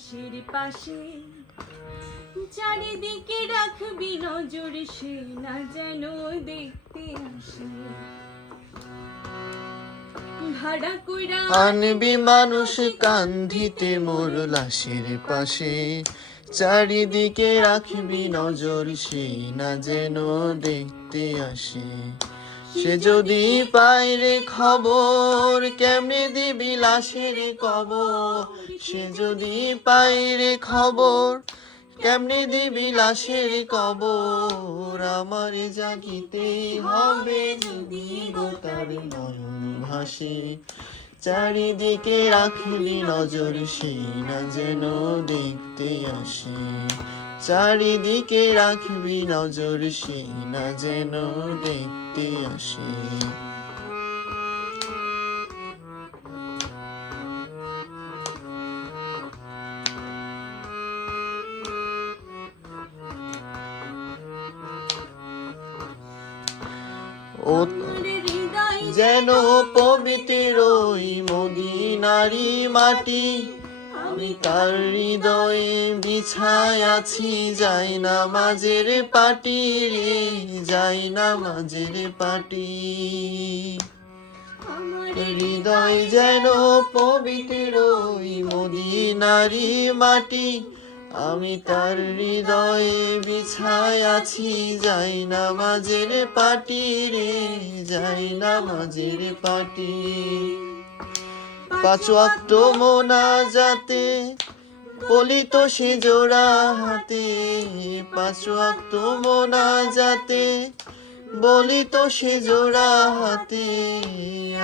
লাশের পাশে, চারিদিকে রাখবি নজর সে না যেন দেখতে আসে। ভাড়া কইরা আনবি মানুষ কান্ধিতে মোর লাশের পাশে, চারিদিকে রাখবি নজর সে না যেন দেখতে আসে। সে যদি পায় রে খবর, কেমনে দিবি লাশের কবর। সে যদি পায় রে খবর, কেমনে দিবি লাশের কবর। আমার জাগিতে হবে যদি গোটার নয়ন ভাসে, চারিদিকে রাখবি নজর সে না যেন দেখতে আসে। চারিদিকে রাখবি নজর সে না যেন দেখতে আসে। ও যেন পবিত্র ওই মদিনারি মাটি, আমি তার হৃদয়ে বিছায় আছি যাই নামাজের পাটি রে, যাই নামাজের পাটি। হৃদয় যেন পবিত্র ওই মদিনারি মাটি, আমি তার হৃদয়ে বিছায় আছি যাই নামাজের পাটি রে, যাই নামাজের পাটি। পাঁচ ওয়াক্ত মোনাজাতে বলি তো সে জোড়া হাতে, পাঁচ ওয়াক্ত মোনাজাতে বলি তো সে জোড়া হাতে।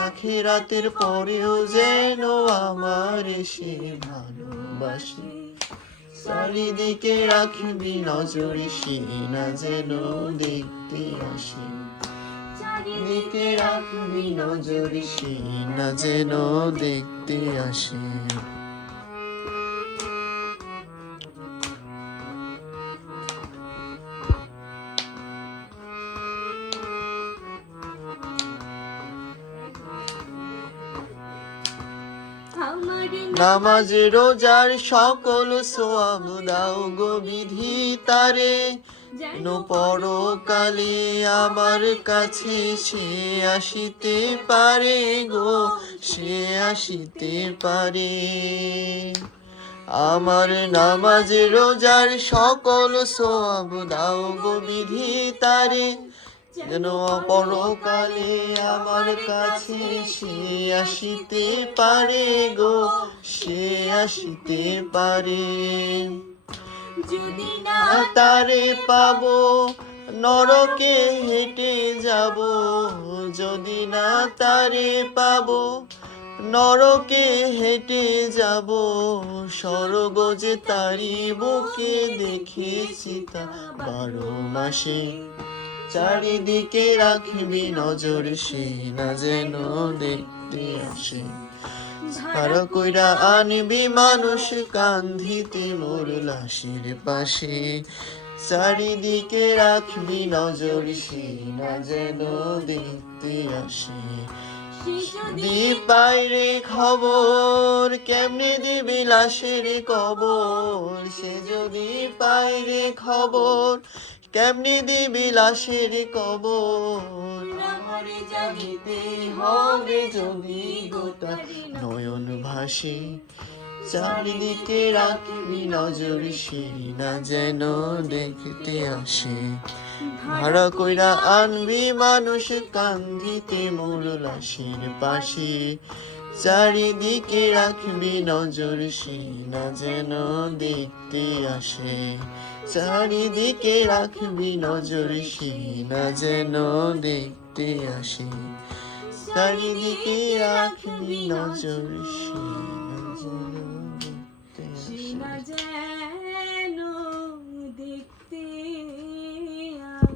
আখিরাতের পরেও যেন আমার সে ভালোবাসে, চারিদিকে রাখবি নজর সে না যেন দেখতে আসে। চারিদিকে রাখবি নজর সে না যেন দেখতে আসে। নামাজ রোজার সকল সোয়াব দাও গো বিধি তারে, যেন পরকালে আমার কাছে সে আসিতে পারে গো, সে আসিতে পারে। আমার নামাজ রোজার সকল সোয়াব দাও গো বিধি তারে, যেন পরকালে আমার কাছে সে আসিতে পারে গো, সে আসিতে পারে। যদি না তারে পাবো নরকে হেঁটে যাব, যদি না তারে পাবো নরকে হেঁটে যাব। স্বর্গ যে তারি বুকে দেখেছি তা 12 মাসে, চারিদিকে রাখবি নজর সে না যেন দেখতে আসে। ভাড়া কইরা আনবি মানুষ কান্ধিতে মোর লাশের পাশে, চারিদিকে রাখবি নজর সে না যেন দেখতে আসে। দি পাই রে খবর, কেমনে দিবি লাশের কবর। সে যদি পাই রে খবর, কেমনে দিবি লাশের কবর। আমার জাগিতে হবে যদি গোটা নয়ন ভাসে, চারিদিকে রাখবি নজর সে না যেন দেখতে আসে। ভাড়া কইরা আনবি মানুষ কান্ধিতে মোর লাশের পাশে, চারিদিকে রাখবি নজর সে না যেন দেখতে আসে। চারিদিকে রাখবি নজর সে না যেন দেখতে আসে। চারিদিকে রাখবি নজর সে না যেন দেখতে আসে।